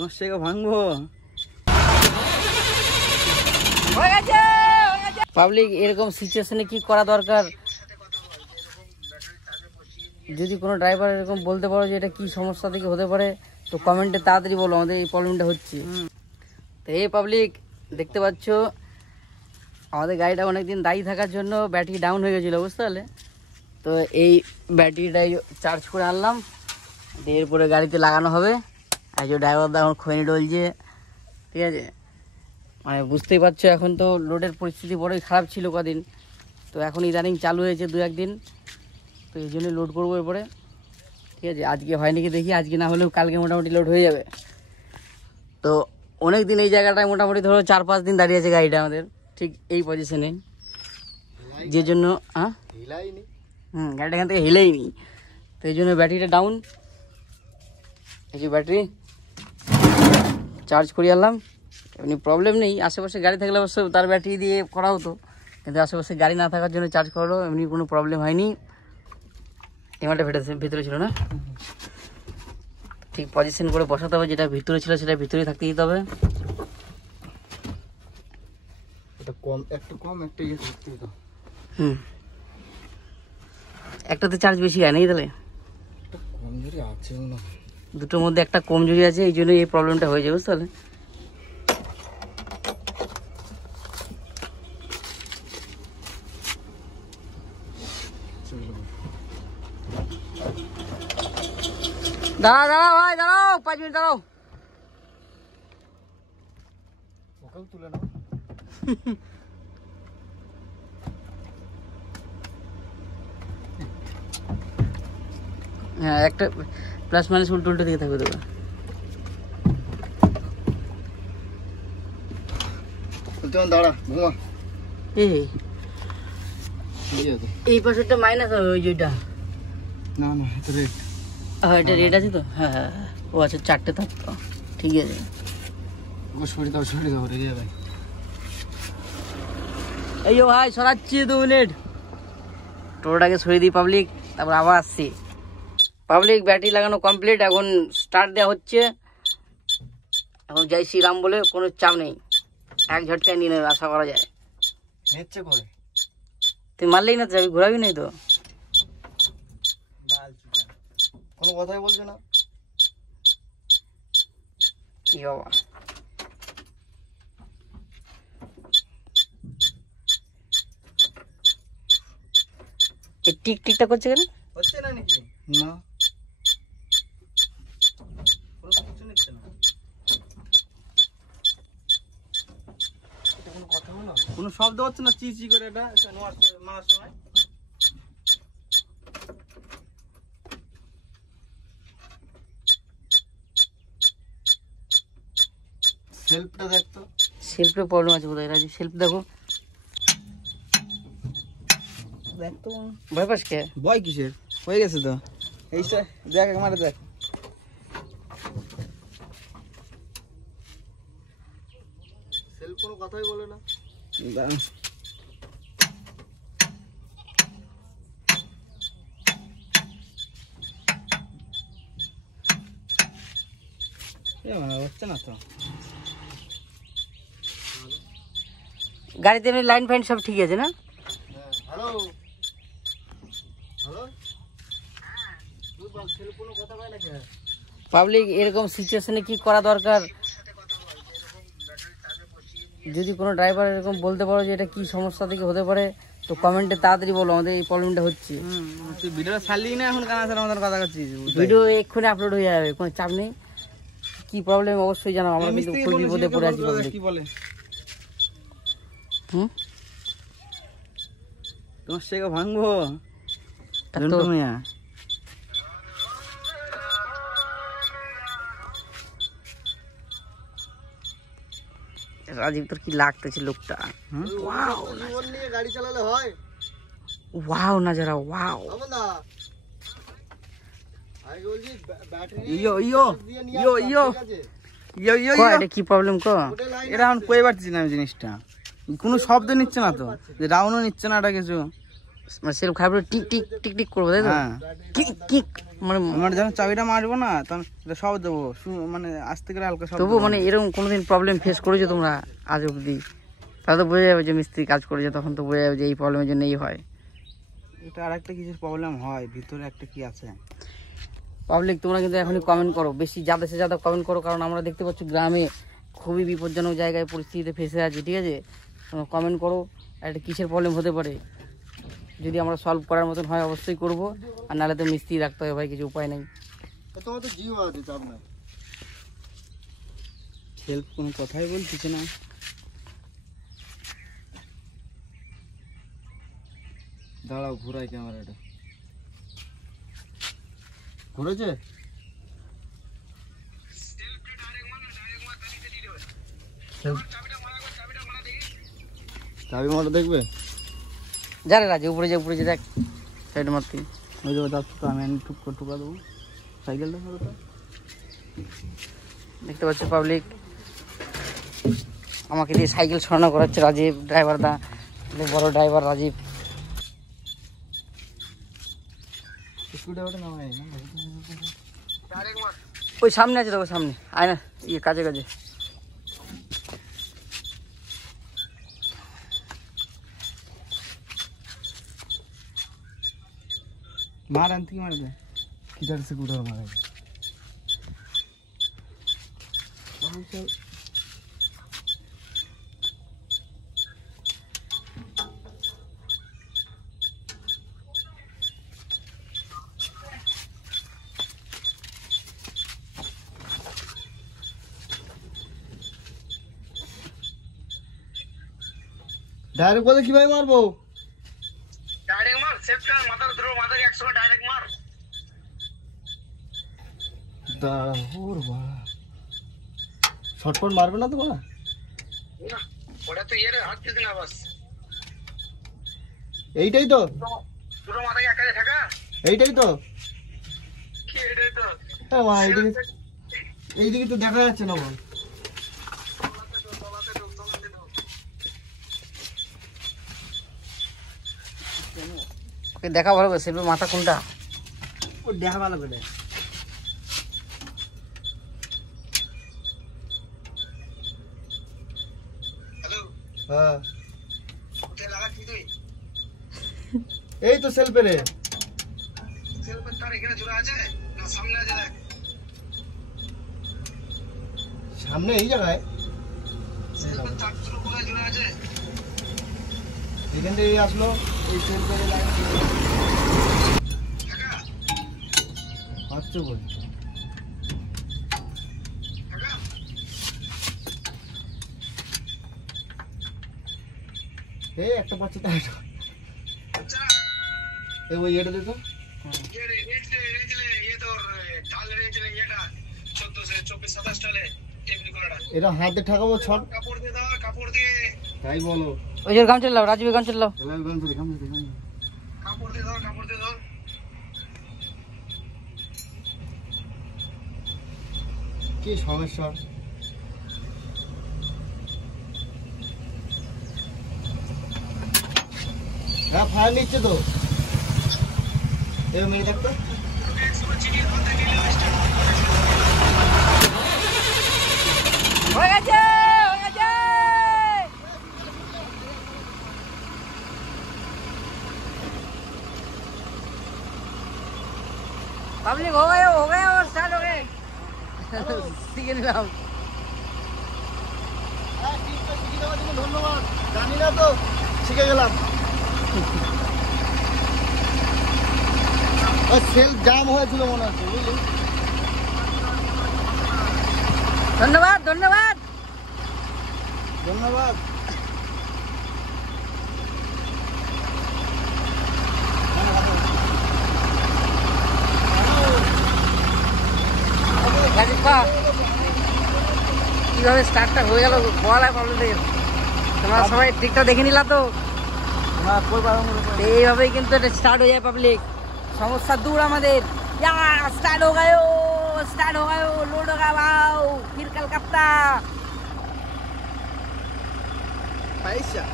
তোমার সেগা ভাঙবো। পাবলিক এরকম সিচুয়েশনে কি করা দরকার, যদি কোনো ড্রাইভার এরকম বলতে পারো যে এটা কি সমস্যা থেকে হতে পারে তো কমেন্টে তাড়াতাড়ি বলো আমাদের এই প্রবলেমটা হচ্ছে। তো এই পাবলিক দেখতে পাচ্ছ আমাদের গাড়িটা অনেকদিন দায়ী থাকার জন্য ব্যাটারি ডাউন হয়ে গেছিলো, বুঝতে পারলে। তো এই ব্যাটারিটাই চার্জ করে আনলাম, এরপরে গাড়িতে লাগানো হবে। আর যে ড্রাইভার এখন খৈনি ডলছে, ঠিক আছে। মানে বুঝতেই পারছো এখন তো লোডের পরিস্থিতি বড়ই খারাপ ছিল কদিন, তো এখন ইদানিং চালু হয়েছে 2-1 দিন, তো এই জন্যই লোড করবো এরপরে, ঠিক আছে। আজকে হয় নাকি দেখি, আজকে না হলেও কালকে মোটামুটি লোড হয়ে যাবে। তো অনেক দিন এই জায়গাটায় মোটামুটি ধরো 4-5 দিন দাঁড়িয়ে আছে গাড়িটা আমাদের, ঠিক এই পজিশনে, যে জন্য গাড়িটা এখান থেকে হিলেইনি, তো এই জন্য ব্যাটারিটা ডাউন। এই যে ব্যাটারি চার্জ করিয়ে আনলাম, এমনি প্রবলেম নেই। আশেপাশে গাড়ি থাকলে অবশ্য তার ব্যাটারি দিয়ে করা হতো, কিন্তু আশেপাশে গাড়ি না থাকার জন্য চার্জ করলো, এমনি কোনো প্রবলেম হয়নি। টেমাটা ভিতরে ছিল না, ঠিক পজিশন করে বসাতে হবে, যেটা ভিতরে ছিল সেটা ভিতরে থাকতে দিতে হবে। একটাতে চার্জ বেশি হয় নাকি তাহলে? দুটোর মধ্যে একটা কমজোরি আছে, এই জন্য এই প্রবলেমটা হয়ে যাবে, বুঝতে পারলে। দাঁড়াও ভাই, দাঁড়াও 5 মিনিট দাঁড়াও। ওকেও তুলে নাও। হ্যাঁ, একটা প্লাস মাইনাস উল্টো উল্টো দিকে থাকবে দেবে। দাঁড়া ঘুমা। এই পাশেরটা মাইনাস হবে, ওই যেটা। না না, এটা রেড। হ্যাঁ, এটা রেড আছে তো। হ্যাঁ হ্যাঁ, ও আচ্ছা, 4টে থাকতো, ঠিক আছে। ও সরিয়ে দাও রেগে যাবে। এই ভাই সরাচ্ছি 2 মিনিট, টোটোটাকে সরিয়ে দিই পাবলিক, তারপর আবার আসছি। পাবলিক ব্যাটারি লাগানো কমপ্লিট, এখন স্টার্ট দেওয়া হচ্ছে। এখন যাই শ্রীরাম বলে, কোনো চাপ নেই, এক ঝটকায় নিয়ে নেবে আশা করা যায়। নেচ্ছে করে তুই মারলেই না যাবি, ঘোরাবি নাই তো, কোনো কথাই বলছে না। কি বাবা, এই টিক টিকটা করছে কেন? হচ্ছে না নাকি? না, কোনো কিছু নিচ্ছে না। এটা কোনো কথা হলো? কোনো শব্দ হচ্ছে না, চি করে এটা মারার সময়। সেলফটা দেখতো, সেলফে প্রবলেম আছে বোধহয়। রাজু সেলফ দেখো, দেখতো। ভয় পাস কে? ভয় কিসের, হয়ে গেছে তো। এই দেখ একবারে দেখ, সেলফ কোনো কথাই বলে না। হচ্ছে না তো। গাড়িতে এমনি লাইন ফাইন সব ঠিক আছে না? হ্যালো হ্যালো, তুই বল, সেলফ কোনো কথা কয় নাকি? পাবলিক এরকম সিচুয়েশনে কি করা দরকার, যদি কোনো ড্রাইভার এরকম বলতে পারো যে এটা কি সমস্যা থেকে হতে পারে তো কমেন্টে তাড়াতাড়ি বলো আমাদের এই প্রবলেমটা হচ্ছে। তুই ভিডিওটা ছাড়লি না এখন, কানা ছাড়া আমাদের কথা করছিস। ভিডিও এক্ষুনি আপলোড হয়ে যাবে, কোনো চাপ নেই। কি প্রবলেম অবশ্যই জানাও, আমরা কিন্তু খুব বিপদে পড়ে আছি পাবলিক। কি বলে তোমার সেগা ভাঙবো। রাজীব তোর কি লাগতেছে লোকটা, গাড়ি চালালে হয়। Wow Nazara, wow. এটা কি প্রবলেম কো? এটা এখন কই পারছি না আমি জিনিসটা, কোনো শব্দ নিচ্ছে না তো, রাউন্ডও নিচ্ছে না, এটা কিছু সেলফ খারাপ টিক টিক টিক টিক করবো, তাই তো? হ্যাঁ। কিক কিক মানে আমার যখন চাবিটা মারবো না তখন এটা সব দেবো, মানে আস্তে করে হালকা সব তবু মানে এরকম কোনোদিন প্রবলেম ফেস করেছো তোমরা আজ অবধি? তাহলে তো বোঝা যাবে যে মিস্ত্রি কাজ করেছে, তখন তো বোঝা যাবে যে এই প্রবলেমের জন্য এই হয়। এটা আর একটা কিছু প্রবলেম হয়, ভিতরে একটা কি আছে। পাবলিক তোমরা কিন্তু এখনই কমেন্ট করো, বেশি যাদের সে যাদের কমেন্ট করো, কারণ আমরা দেখতে পাচ্ছি গ্রামে খুবই বিপজ্জনক জায়গায় পরিস্থিতিতে ফেসে আছি, ঠিক আছে? তোমরা কমেন্ট করো একটা কিসের প্রবলেম হতে পারে, যদি আমরা সলভ করার মতন হয় অবশ্যই করব, আর নাহলে তো মিস্ত্রি রাখতে হবে ভাই, কিছু উপায় নেই। তোমার তো জিও আছে, চাপ না, হেল্প কোনো কথাই বলছিস না। দাঁড়াও ঘুরাই ক্যামেরাটা, ঘুরেছে? চাবি মারা দেখবে? যা রে রাজে, উপরে যে দেখ সাইড মারতে। ওই যে যাচ্ছ তো, আমি টুকা দেবো সাইকেলটা। দেখতে পাচ্ছ পাবলিক, আমাকে দিয়ে সাইকেল সরানো করাচ্ছে রাজীব ড্রাইভার দা, বড় ড্রাইভার রাজীব। ওই সামনে আছে, দেখো সামনে আয় না, ইয়ে কাজে কাজে। মার আনতে কি মারবে, কিটার সে কুটার মারবে। ডাইরেক্ট বলে কিভাবে মারবো? ডাইরেক্ট মার, সেফটার মাথার ধরো, মাথাকে 100 ডাইরেক্ট মার। দাঁড়া ওর বাবা, শর্টকাট মারবে না তো বাবা? না ওটা তো ইয়ে হাত দিতে না, বাস এইটাই তো, দুটো মাথাকে এক কাজে থাকা, এইটাই তো। কি এটাই তো? হ্যাঁ মা, এইদিকে তো দেখা যাচ্ছে না বল। ওকে দেখা ভালো করে, সেলফের মাথা কোনটা ও দেখা ভালো করে। হ্যাঁ এই তো সেলফে রে, সেলফের তার এখানে ঝুলা আছে না সামনে আছে? দেখ সামনে এই জায়গায় সেলফের তার দুটো কোথায় ঝুলা আছে? এখান থেকে আসলো এই সেলফে লাইন আচ্ছা বল। এই একটা পাচ্ছে তো, ওই এটা দেখো, এটা হাতে ঠাকাবো ছট, তাই বলো। ওই যে গান চললাম, রাজীবের গান চললাম। কি সমস্যা? হ্যাঁ ফায়ার নিচ্ছে তো, মেয়ে দেখতো। হয়ে গেছে, হয়ে গেছে। पब्लिक हो गए और स्टार्ट हो गए। শিখে নিলাম। ধন্যবাদ, জানি না তো শিখে গেলাম। সেল জাম হয়েছিল মনে হচ্ছে, বুঝলি? ধন্যবাদ ধন্যবাদ ধন্যবাদ। কিভাবে স্টার্টটা হয়ে গেল বলায় প্রবলেম। তোমরা সবাই ঠিকঠাক দেখে নিলা তো? এইভাবেই কিন্তু এটা স্টার্ট হয়ে যায় পাবলিক, সমস্যা দূর আমাদের। स्टार्ट हो गयो, स्टार्ट हो गयो, लोड होगा वाओ, फिर कलकत्ता। पैसा